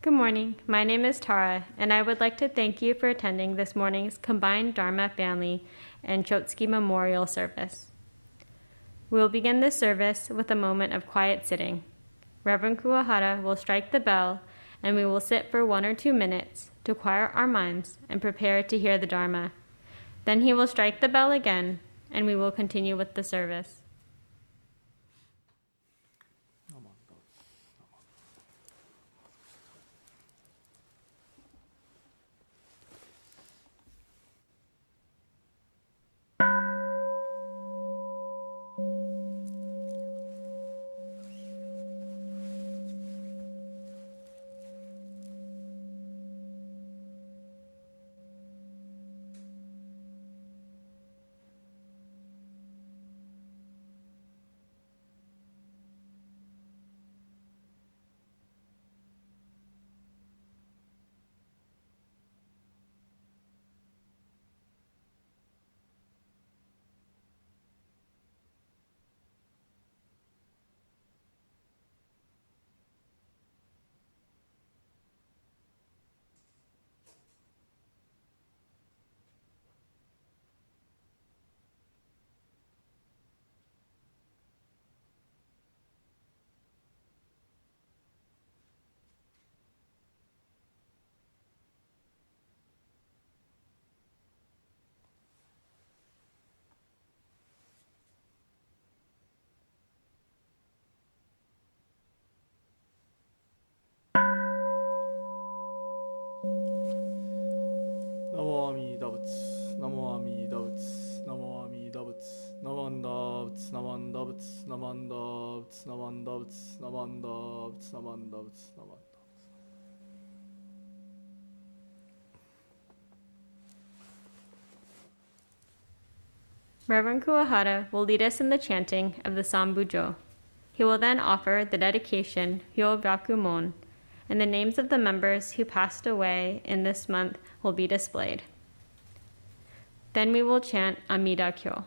Good morning. My name is Tara, and I would like to thank you for attending this morning's combined Dharma family and Chotsky Memorial service. We will begin this service with a moment of quiet sitting. Reverend Kuwahara will strike the bell, and we will sit for 1 or 2 minutes to quiet our minds and prepare to hear the Dharma. Then he will strike the bell again, and we will continue with the service. Namo Amida Butsu, Namo Amida Butsu, Namo Amida Butsu, Namanda Butsu, Namanda Butsu, Namanda Butsu, Namanda Butsu, Namanda Butsu, Namanda Butsu, Namanda. Reverend Kuwahara will lead us in the chanting of the Sambujo. He will then offer the dedication Hyobyakumon, and the names of the members who passed away in this month will be displayed. Then we will chant Amida Kyo.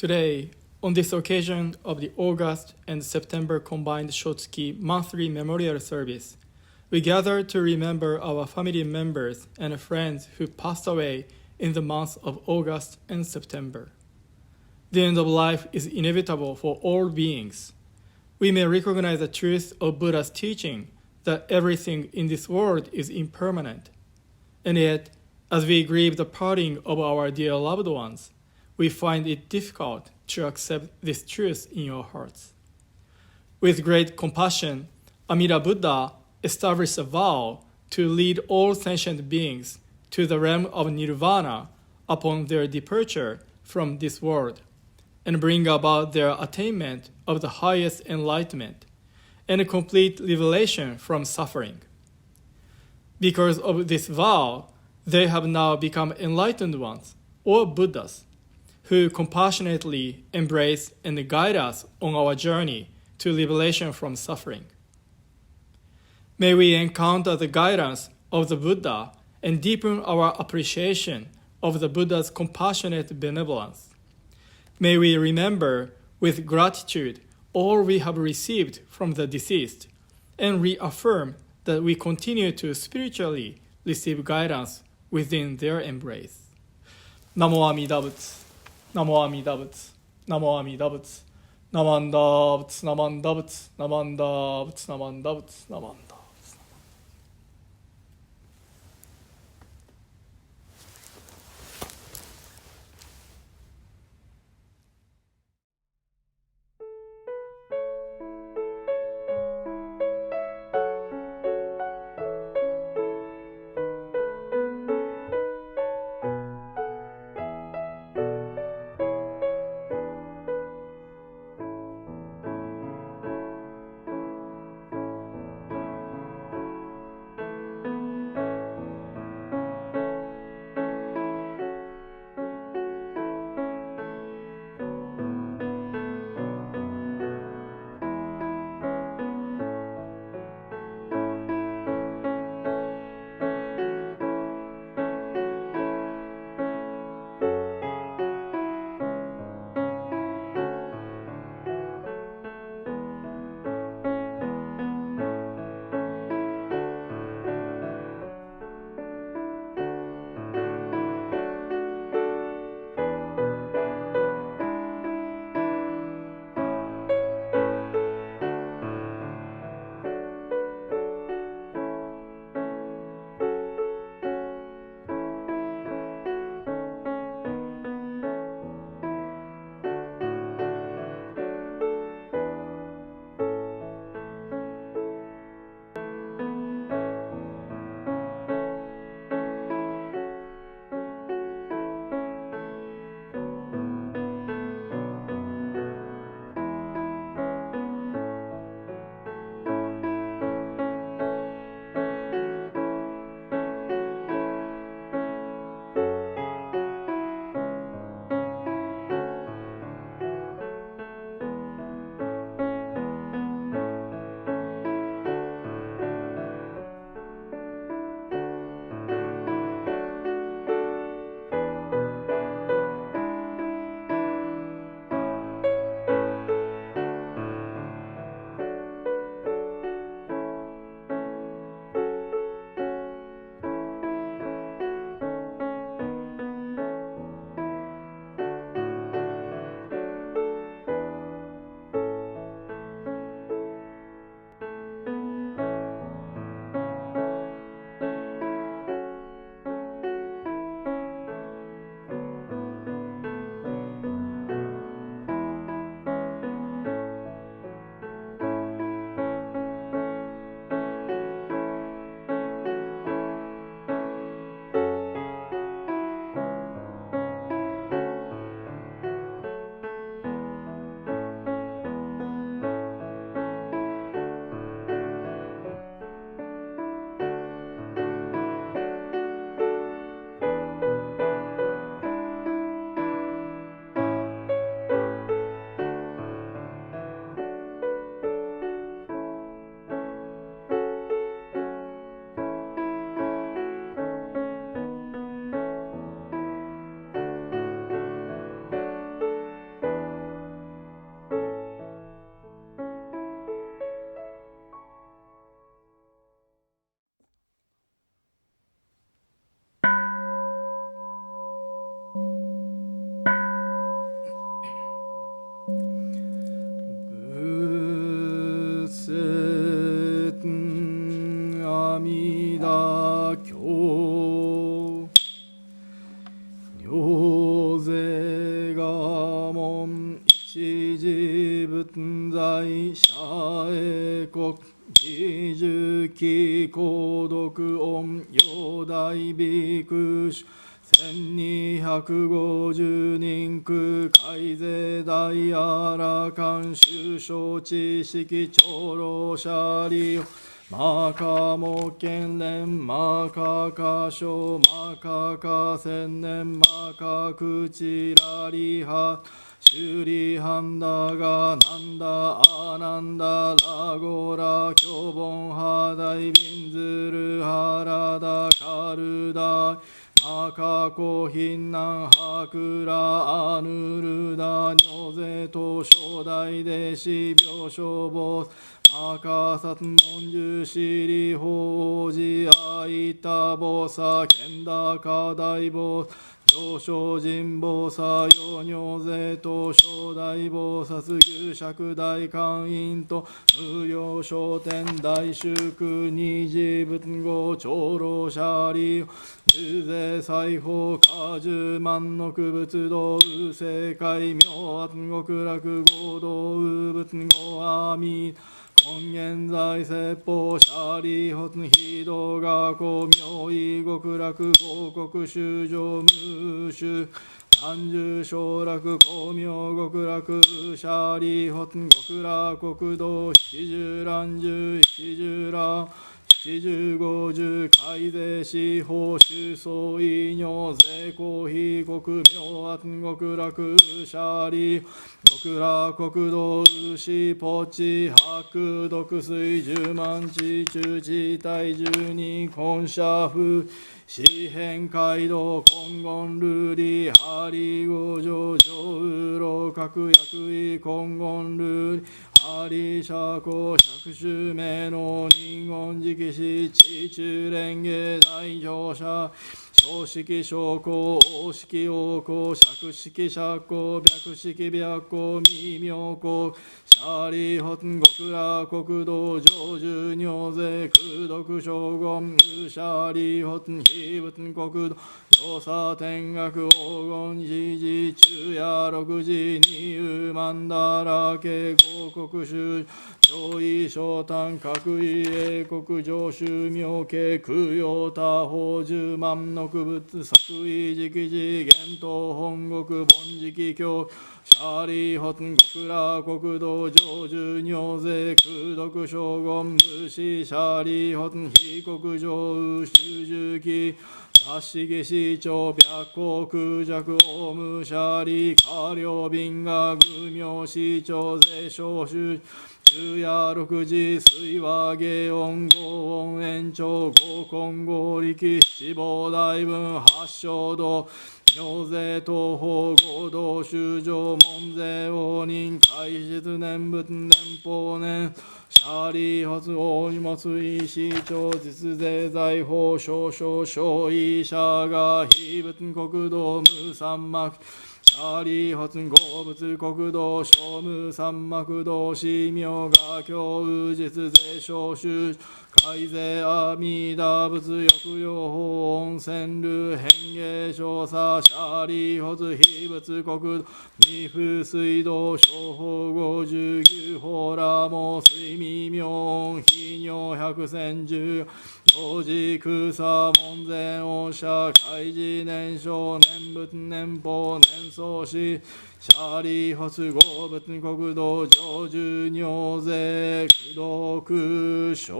Today, on this occasion of the August and September combined Shotsuki monthly memorial service, we gather to remember our family members and friends who passed away in the months of August and September. The end of life is inevitable for all beings. We may recognize the truth of Buddha's teaching that everything in this world is impermanent. And yet, as we grieve the parting of our dear loved ones, we find it difficult to accept this truth in our hearts. With great compassion, Amida Buddha established a vow to lead all sentient beings to the realm of nirvana upon their departure from this world, and bring about their attainment of the highest enlightenment and a complete liberation from suffering. Because of this vow, they have now become enlightened ones, or Buddhas, who compassionately embrace and guide us on our journey to liberation from suffering. May we encounter the guidance of the Buddha and deepen our appreciation of the Buddha's compassionate benevolence. May we remember with gratitude all we have received from the deceased and reaffirm that we continue to spiritually receive guidance within their embrace. Namo Amida Butsu, Namo Amida Butsu, Namo Amida Butsu, Namanda Butsu, Namanda Butsu, Namanda Butsu, Namanda Butsu, Namanda. 150人区海税大荒監修承知識長老者利マカモ県連マカカショマカカ千年マカクチラリハシュリハンダガナンダアナンダラゴラキョボンハダイビンズルハラダカルダマカコヒンナンハクラアヌルダニョゼト初代弟子病床ボスマカサツモンジュシリホージアイタボサケンダカダイボス上昇人菩薩四尿税と初代菩薩牛釈大観音と無料商店大祝二次仏語長老者利十税裁縫果樹万の仏道右世界妙圧極楽合道右仏語阿弥根源在説法舎利発非道学校妙意極楽合国修上無種南十小楽光明極楽舎利発極楽国道七十乱十七十乱七十五十改税司法主総医尿税公費国明圧極楽舎利極楽国道牛ポチ白毒水十万地中地帯十二根社府四辺街道金言ルリハリ五条上右老各薬医金言ルリハリ社交百種名の二言直視地中連芸代表者小式小公大式王公釈式釈公白式白公未明公舎利発極楽国道上十尿税空毒将軍舎利発非仏国道上佐天学黄金時事中夜六時二万だらけ合国州上位昇誕各位英国上州妙慶供養他方十万の仏作為直次元東本国凡直教舎利発極楽国道上十尿税空毒将軍武士舎利発非国上修十期雑誌下市長白光空弱オム舎利過料便が愚名市長税召集昼夜六時水和下音合音延長合根合力死亡大分八正道尿税東方合同修上門税応仁開実年仏年法年舎利発大祭り市長実税財法少々小医者が非仏国道無三幕舎利発合仏国道小無三幕道司明が教右実税召集改税阿弥陀仏抑揚法温泉流変化調査舎利発非仏国道未風水道小法五十九法羅網水未明音非尿百千十幼児空差門前王社開示年少年仏年法年創始舎利発合仏国道上十尿税功徳将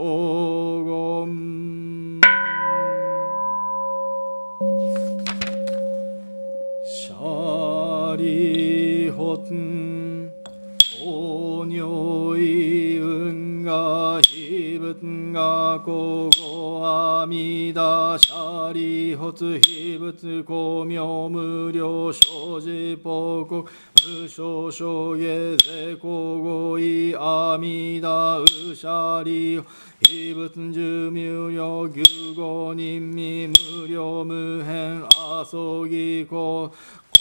軍舎利発大尿意運が非仏が皇后阿弥陀舎利発非仏光明無料生じ報告無償生下税皇后意阿弥陀右舎利非仏十無料牛語人民無料無辺阿葬儀公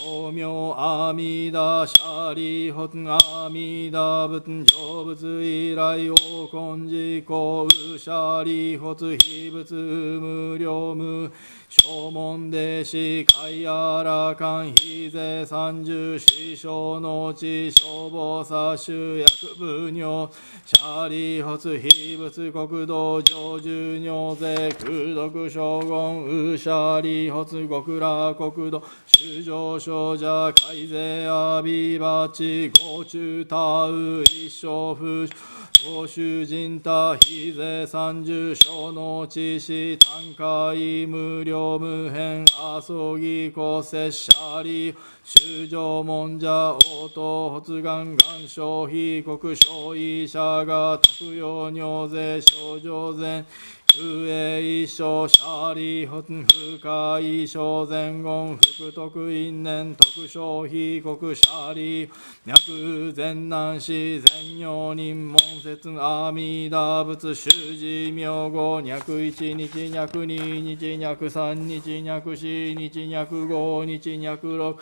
法名阿弥陀舍利法阿弥陀仏成仏以来王根自公有舍利法非仏無量無正門弟子海あらかん非税三十四小の地消防殺衆薬部尿舍利法非仏国土上十尿税空毒将軍有舍利法極楽国土修上少者海税阿弥バチ五中他有一生不老衆人他非税三十小の知識単価無料無辺阿蘇義公摂舍利修上門者応答発願願消費国消費者が特用尿税症状前空営一生舍利法不可一生前言福徳因縁特消費国舍利脈前南市前陽人門説阿弥陀仏修持名号脈一日脈二日脈三日脈四日脈五日脈六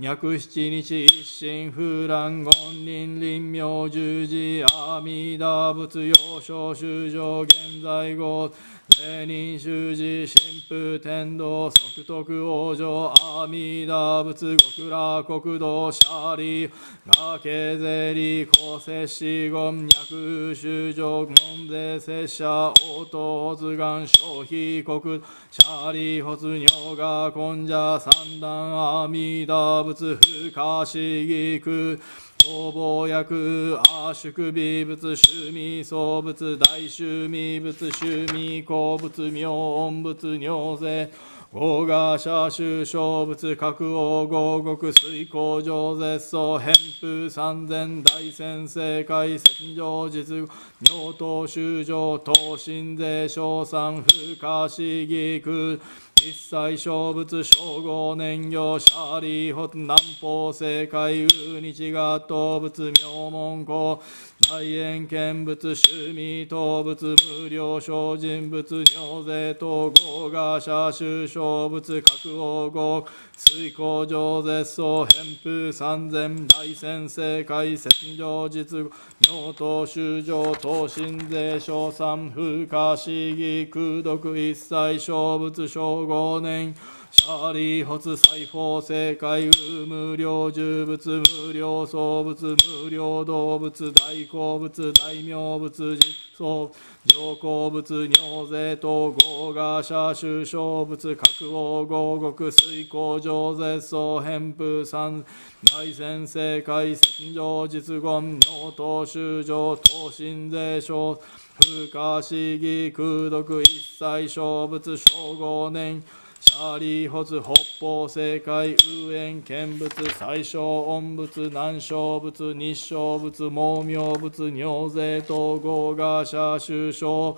脈七日一心不乱言輪臨妙十字阿弥陀仏要所修上現在後霊人修持神父天道即徳往生阿弥陀仏極楽国土舍利崖税利公摂子言脈修上門税摂者応答発願消費国舍利発尿が根者三段阿弥陀仏不可思議空逃亡薬阿宿美仏修味創仏大修味仏修味公仏妙音仏尿税合賀社修小仏各王合国水工上絶相偏風三千大先生会戦場実妙等修上等身税小三不可思議空一切小仏称号年行舍利法南方正解有日が動物妙門公大円見仏修味等仏無料精進仏尿税等合賀社修小仏各王合水工上絶相偏風三千大先生会戦場実妙等修上等身税小三不可思議空毒一切小仏称号年舍利発裁縫正解無料重物無料創物無料動物大好物大名物実相上好物尿税等合賀社修小物各王合国水工上絶相偏風三大先生会戦場実言尿等修上等身税小不可思議空毒一切小物称号年舍利発北方正解有縁見物最小音物南小物日小物毛明物尿税等合賀社修小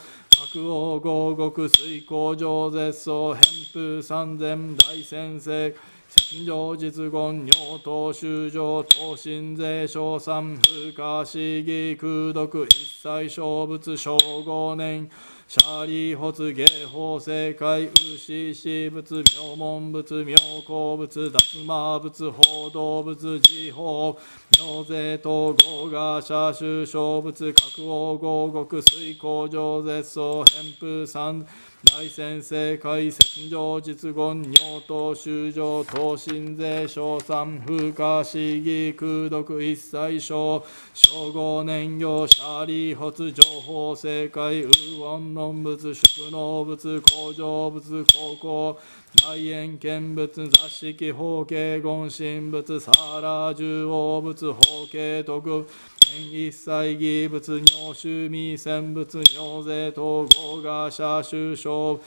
各王合国水工上絶相偏風三千大先生戦場実言尿等修上等身税小三不可思議空毒一切小物称号年舍利発芸法正解牛死仏妙門仏妙高仏脱魔仏報道仏自法妙税等合賀社修小仏各王合国水工上絶相偏風三大先生会戦場実言尿等修上等身税小三不可思議空毒一切小称号年行舍利発情報正解右音論仏宿能仏工場仏高校大円見仏座敷法華言神仏サラ十王仏法華徳一切義仏尿修味仙仏尿税等合賀社修小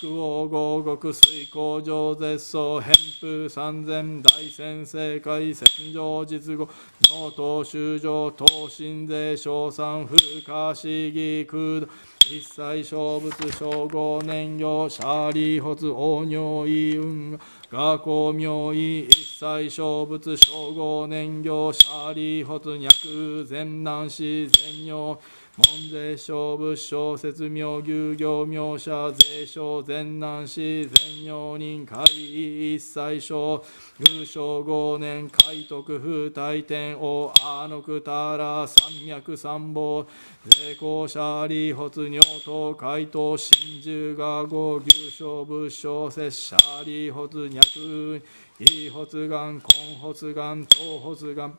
各王合国水工上絶相偏風三千大先生会戦場実語尿等修上等身税小三不可思議空洞一切小仏称号年行舍利発王尿意運画公明意一切小仏称号年行舎利発脈全難死全尿門税小仏小説名牛行名者税小全難死全尿人会一切小偶小五年海徳風大天王阿のくたら三脈三宝税公舎利発尿等海東真珠が五牛小仏小摂舎利発脈異発願根発願東発願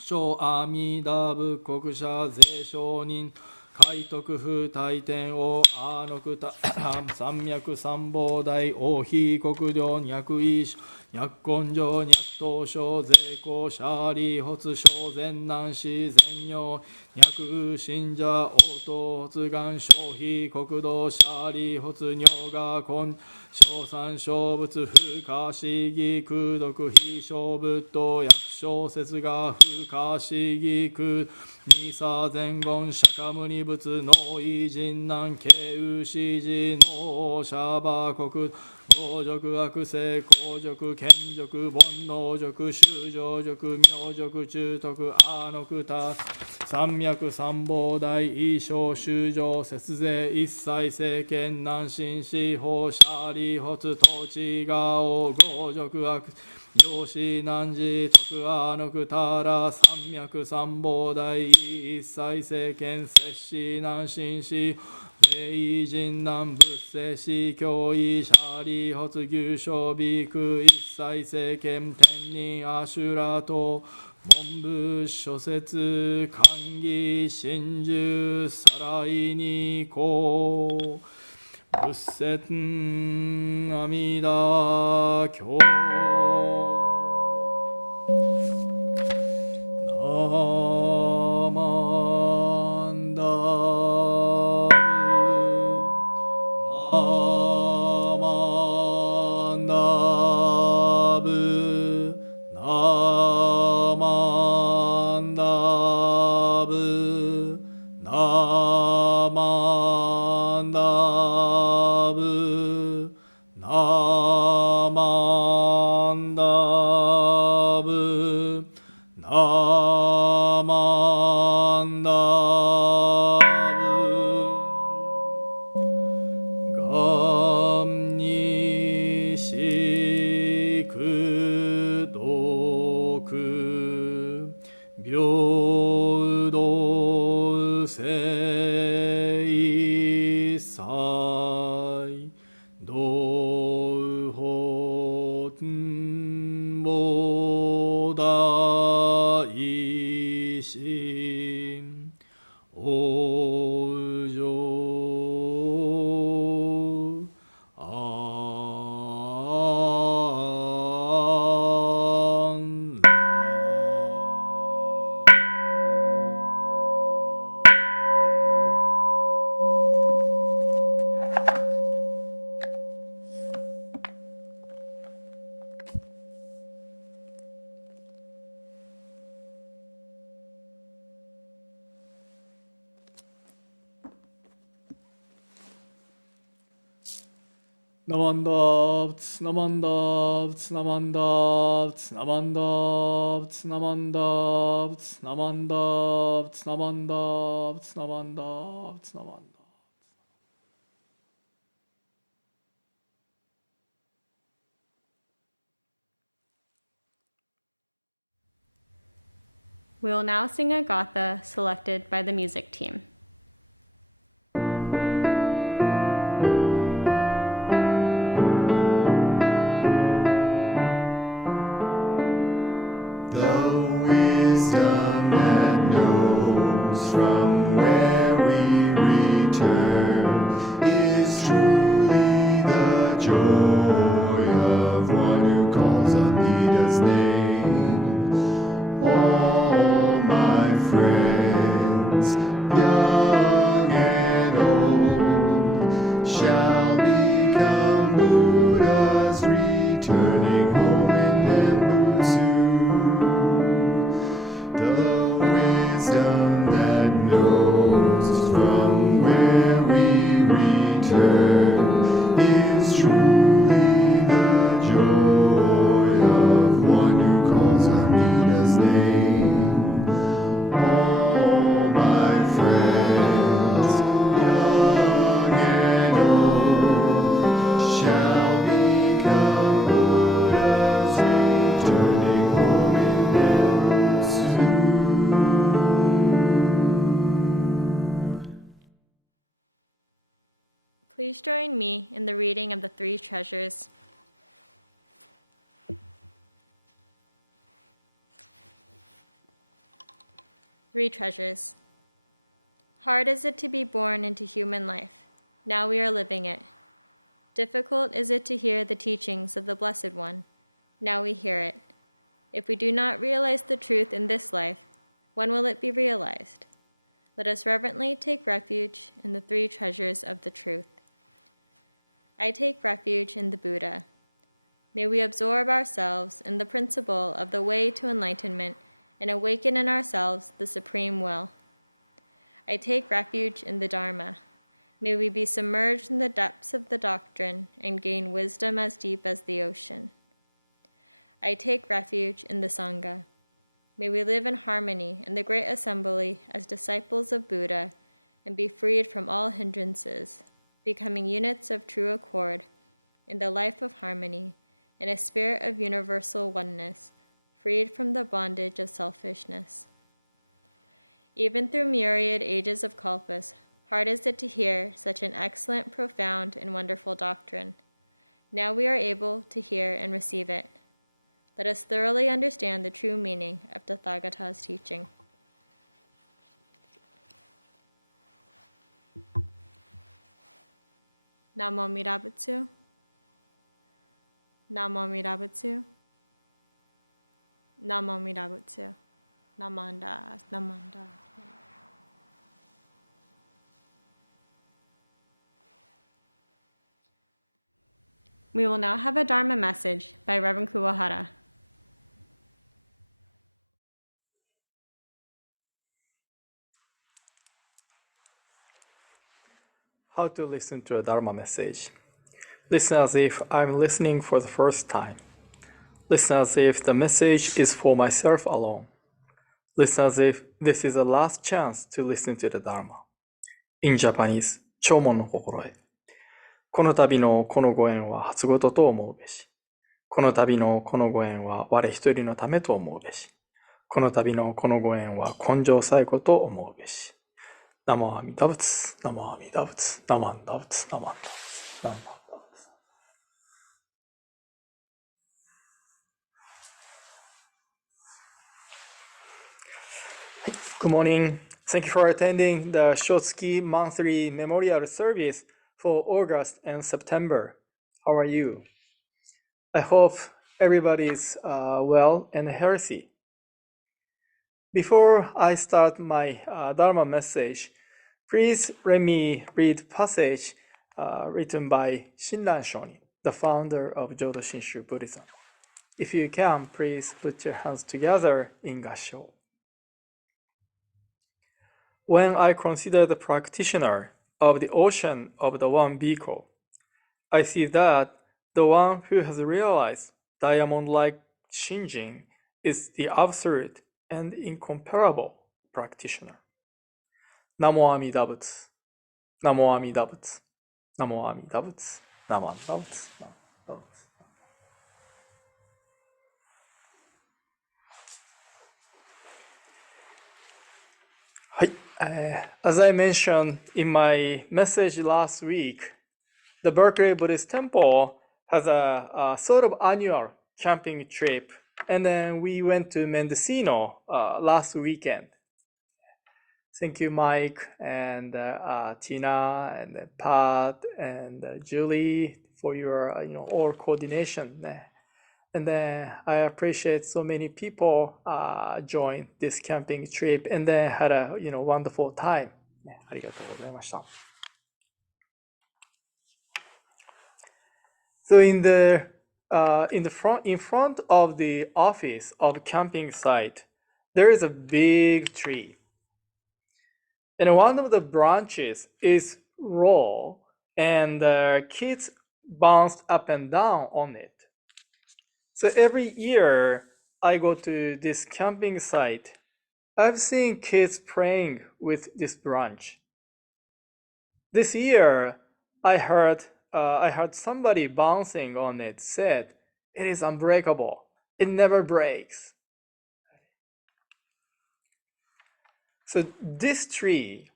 小阿弥陀仏国者税商人海徳風大天王阿のくた三脈三宝大王妃国領脈医脈根性脈東小税公舎利発小全難死全尿脈信者応答発願小妃国道舎利発尿が根小三小仏不可思議空毒非小仏と薬小説が不可思議空二差前言釈迦牟尼仏の偉人難慶右師寺のシャバ国強辱悪性公辱権辱煩悩辱修正辱明辱中徳阿のくた三脈三宝大異小修正節税一切政権難心司法舎利発統治が王強辱悪上司難事徳阿のくたら三脈三宝大一切政権摂氏難心司霊人難仏世司教医舎利発牛小美空一切政権天人阿修羅等文部諸説寛義真珠さらいにこう仏説阿弥陀経ナマンダブナマンダブナマンダブナマンダブナマンダブがんにしくどく平等性祭道法菩提心往生安楽ナマンダーツナマンダーツナマンダーツナマンダーツナマンダーツナマンダーツナマンダーツナマンダーツナマンダーWe will now sing a gatha selected by the music team. The wisdom that knows from where we return is truly the joy of one who calls on Buddha's name. All my friends, young and old, shall become Buddhas returning home in Nembutsu. The wisdom that knows from where we return is truly the joy Please join me in the reading of the three treasures. Three treasures. Hard is it to be born into human life. Now we are living it. Difficult is it to hear the teachings of the Blessed One. Now we hear it. If we do not realize the truth in this life, when will it be realized? Let us reverently take refuge in the three treasures of the truth. I take refuge in the Buddha. May we absorb ourselves in the principle of the way to enlightenment and awaken in ourselves the supreme will. I take refuge in the Dharma. May we be submerged in the depths of the doctrine and gain wisdom as deep as the ocean. I take refuge in the Sangha. May we live in harmony in the great assembly as disciples of Buddha and be freed from all hindrances, becoming units of true accord in the life of harmony, in a spirit of universal oneness, freed from the bondage of selfishness. Even through myriad ages of kalpas, hard is it to hear such an excellent, profound, and wonderful doctrine. Now we are able to hear and receive it. Let us thoroughly understand the true meaning of Tathagata's teaching. Namo Amida Butsu. Namo Amida Butsu. Namo Amida Butsu. Namanda, Namanda. We will now have a Dharma message by Reverend Kuwahara. How to listen to a Dharma message. Listen as if I'm listening for the first time. Listen as if the message is for myself alone. Listen as if this is the last chance to listen to the Dharma. In Japanese, 弔問の心得。この度のこのご縁は初事と思うべし。この度のこのご縁は我一人のためと思うべし。この度のこのご縁は根性最古と思うべし。ナモアミダ仏、ナモアミダ仏、ナマンダ仏、ナマンダ仏、ナマンダ仏。Good morning. Thank you for attending the Shotsuki monthly memorial service for August and September. How are you? I hope everybody is well and healthy. Before I start my Dharma message, please let me read passage written by Shinran Shonin, the founder of Jodo Shinshu Buddhism. If you can, please put your hands together in Gassho. When I consider the practitioner of the ocean of the one vehicle, I see that the one who has realized diamond-like Shinjin is the absolute and incomparable practitioner. Namo Amida Butsu, Namo Amida Butsu, Namo Amida Butsu, Namo Amida Butsu, Namo Amida Butsu. As I mentioned in my message last week, the Berkeley Buddhist Temple has a sort of annual camping trip, and then we went to Mendocino last weekend. Thank you, Mike and Tina and Pat and Julie for your all coordination. And then I appreciate so many people joined this camping trip and then had a wonderful time. ありがとうございました。So in front of the office of camping site, there is a big tree. And one of the branches is raw and kids bounced up and down on it. So every year I go to this camping site, I've seen kids playing with this branch. This year I heard somebody bouncing on it said, "It is unbreakable. It never breaks." So this tree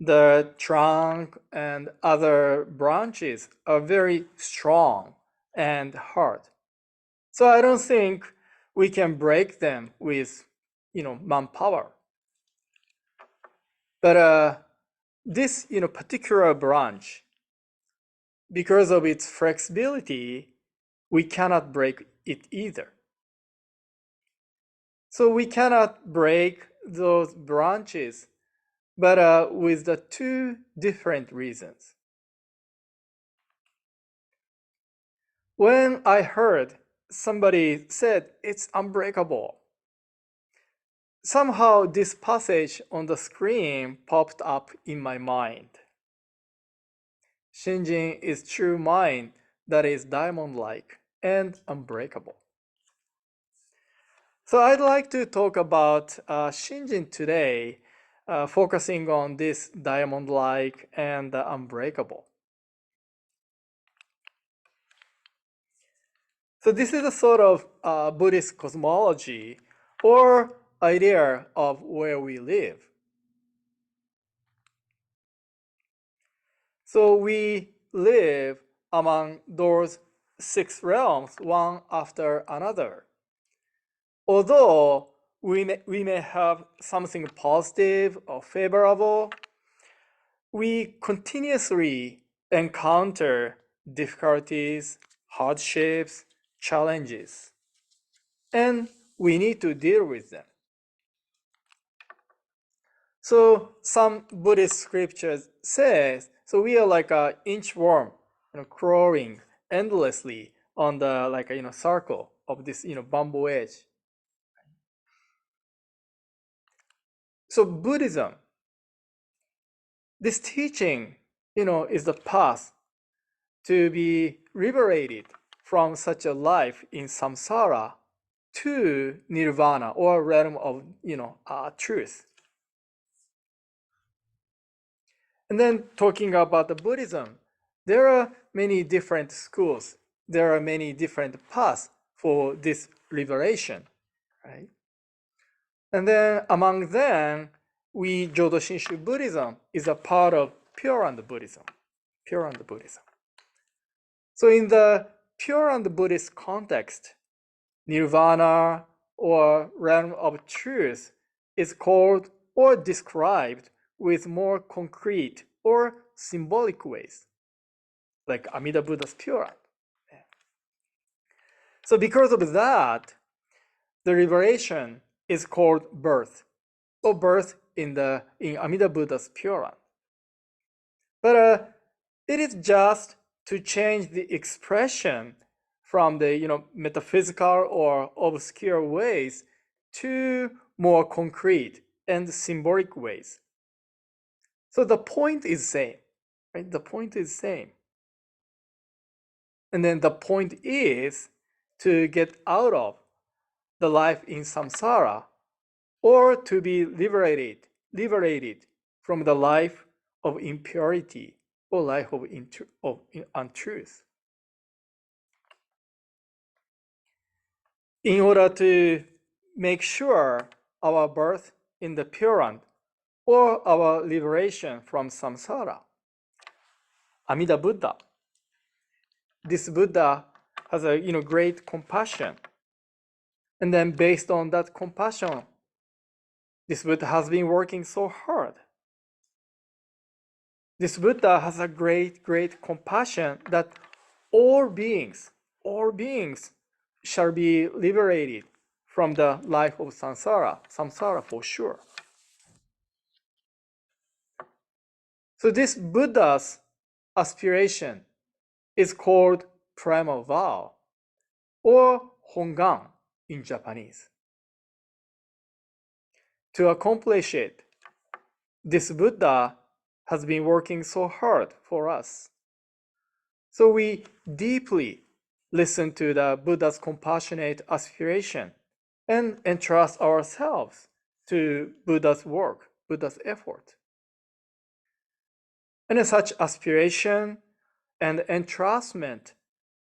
the trunk and other branches are very strong and hard. So I don't think we can break them with, manpower. But this, particular branch, because of its flexibility, we cannot break it either. So we cannot break those branches, but with the two different reasons. When I heard somebody said it's unbreakable, somehow this passage on the screen popped up in my mind. Shinjin is true mind that is diamond-like and unbreakable. So I'd like to talk about Shinjin today, focusing on this diamond-like and unbreakable. So this is a sort of Buddhist cosmology or idea of where we live. So we live among those 6 realms, one after another. Although we may have something positive or favorable, we continuously encounter difficulties, hardships, challenges, and we need to deal with them. So some Buddhist scriptures says, so we are like an inchworm, crawling endlessly on the circle of this bamboo edge. So Buddhism, this teaching, is the path to be liberated from such a life in samsara to nirvana or realm of truth. And then talking about the Buddhism, there are many different schools. There are many different paths for this liberation, right? And then among them, Jodo Shinshu Buddhism is a part of Pure Land Buddhism. Pure Land Buddhism. So in the Pure Land Buddhist context, nirvana or realm of truth is called or described with more concrete or symbolic ways, like Amida Buddha's Pure Land. So because of that, the liberation is called birth, or birth in Amida Buddha's Pure Land. But it is just to change the expression from the metaphysical or obscure ways to more concrete and symbolic ways. So the point is same, right? The point is same. And then the point is to get out of the life in samsara or to be liberated from the life of impurity or life of untruth. In order to make sure our birth in the Pure Land or our liberation from samsara, Amida Buddha, this Buddha has a great compassion. And then based on that compassion, this Buddha has been working so hard. This Buddha has a great compassion that all beings shall be liberated from the life of samsara for sure. So this Buddha's aspiration is called primal vow or hongan in Japanese. To accomplish it, this Buddha has been working so hard for us. So we deeply listen to the Buddha's compassionate aspiration and entrust ourselves to Buddha's work, Buddha's effort. And such aspiration and entrustment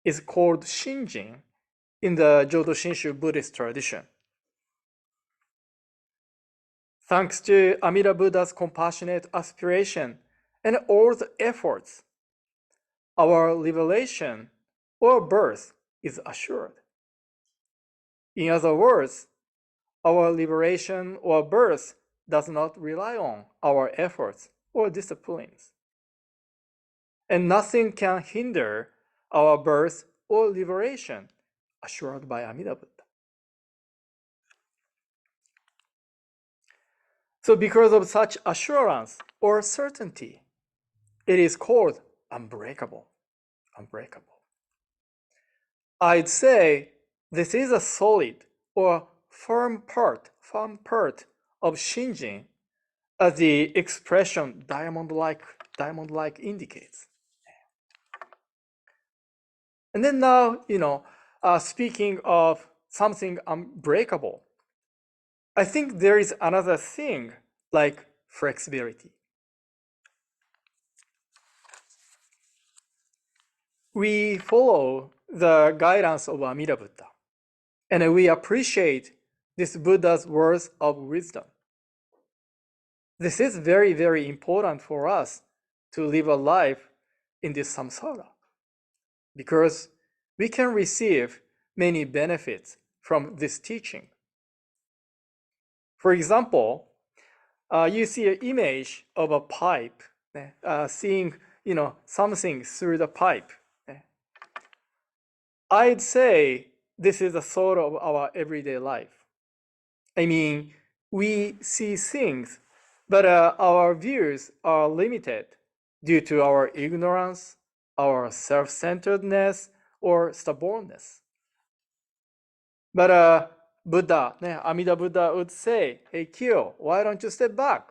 is called Shinjin in the Jodo Shinshu Buddhist tradition. Thanks to Amida Buddha's compassionate aspiration and all the efforts, our liberation or birth is assured. In other words, our liberation or birth does not rely on our efforts or disciplines. And nothing can hinder our birth or liberation, assured by Amida Buddha. So because of such assurance or certainty, it is called unbreakable. Unbreakable. I'd say this is a solid or firm part of Shinjin, as the expression diamond-like indicates. And then now, speaking of something unbreakable, I think there is another thing like flexibility. We follow the guidance of Amida Buddha, and we appreciate this Buddha's words of wisdom. This is very, very important for us to live a life in this samsara, because we can receive many benefits from this teaching. For example, you see an image of a pipe, seeing something through the pipe. I'd say this is a sort of our everyday life. I mean, we see things, but our views are limited due to our ignorance, our self-centeredness, or stubbornness. But Buddha, Amida Buddha would say, hey, Kyo, why don't you step back?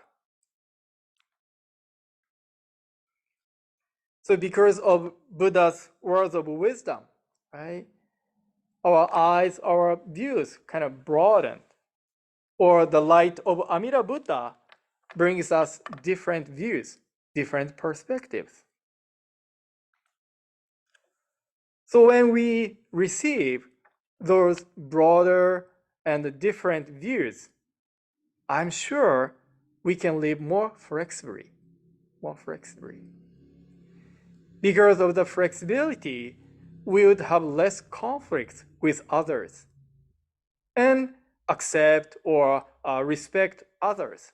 So because of Buddha's words of wisdom, right, our eyes, our views kind of broadened. Or the light of Amida Buddha brings us different views, different perspectives. So when we receive those broader and different views, I'm sure we can live more flexibly. Because of the flexibility, we would have less conflict with others and accept or respect others,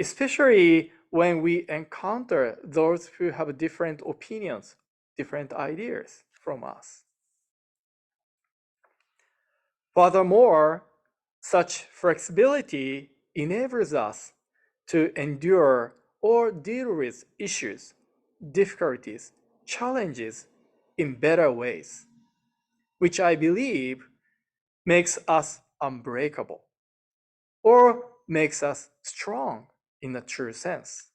especially when we encounter those who have different opinions, different ideas from us. Furthermore, such flexibility enables us to endure or deal with issues, difficulties, challenges in better ways, which I believe makes us unbreakable or makes us strong in a true sense.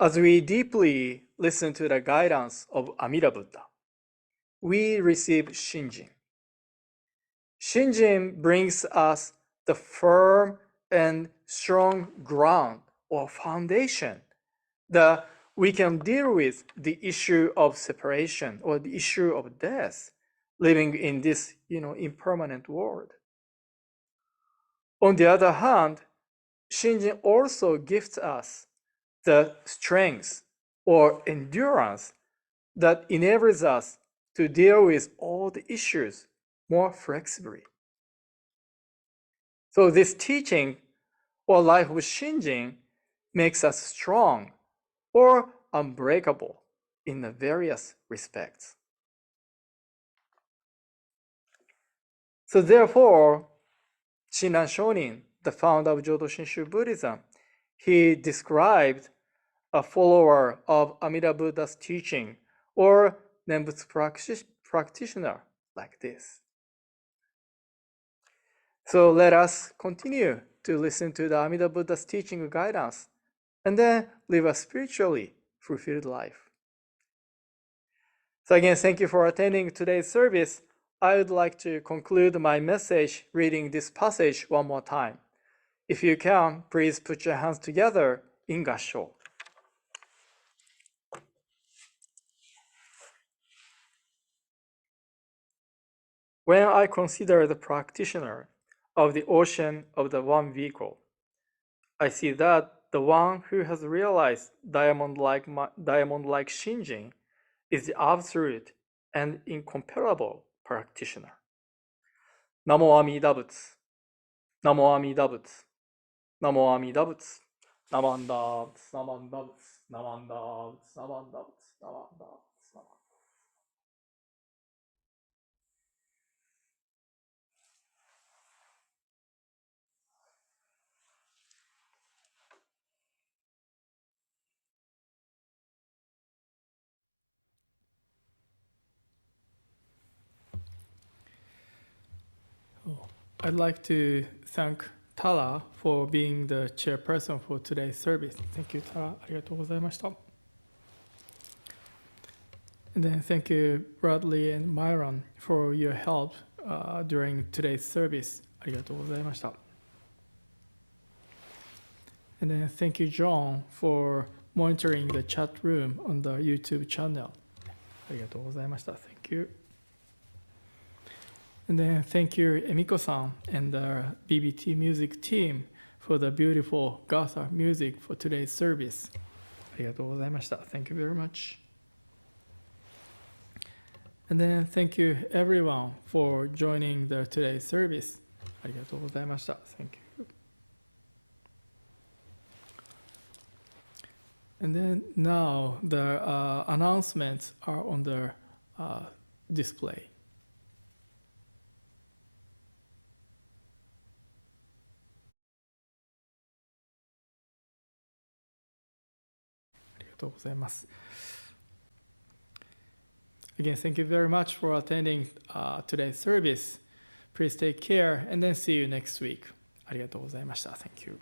As we deeply listen to the guidance of Amida Buddha, we receive Shinjin. Shinjin brings us the firm and strong ground or foundation that we can deal with the issue of separation or the issue of death living in this impermanent world. On the other hand, Shinjin also gives us the strength or endurance that enables us to deal with all the issues more flexibly. So this teaching or life with Shinjin makes us strong or unbreakable in the various respects. So therefore, Shinran Shonin, the founder of Jodo Shinshu Buddhism, he described a follower of Amida Buddha's teaching or Nembutsu practitioner like this. So let us continue to listen to the Amida Buddha's teaching and guidance and then live a spiritually fulfilled life. So again, thank you for attending today's service. I would like to conclude my message reading this passage one more time. If you can, please put your hands together in Gassho. When I consider the practitioner of the ocean of the one vehicle, I see that the one who has realized diamond-like Shinjin is the absolute and incomparable practitioner. Namo Amida Butsu. Namo Amida Butsu. Namo Amida Butsu. Namanda Butsu. Namanda Butsu. Namanda Butsu. Namanda Butsu. Namanda Butsu. I'd like to thank Tara for being the chairperson for today's service. Thank you, Tara. ありがとうございました。And then thank you, Bradley and Myron, for your help during today's service. ありがとうございました。And then thank you, John, for monitoring the chat room on the YouTube channel. ありがとうございました。Thank you. And then thank you, Emiko-san and the BBT Music team for the beautiful Gatha music for today's service. ありがとうございました。Thank you very much. And then thank you everyone for joining the today's service. ありがとうございました。Thank you. And then now the announcements are on the display. ありがとうございます。Again, thank you very much for attending today's service. Please take care and then see you next week. ありがとうございました。Thank you.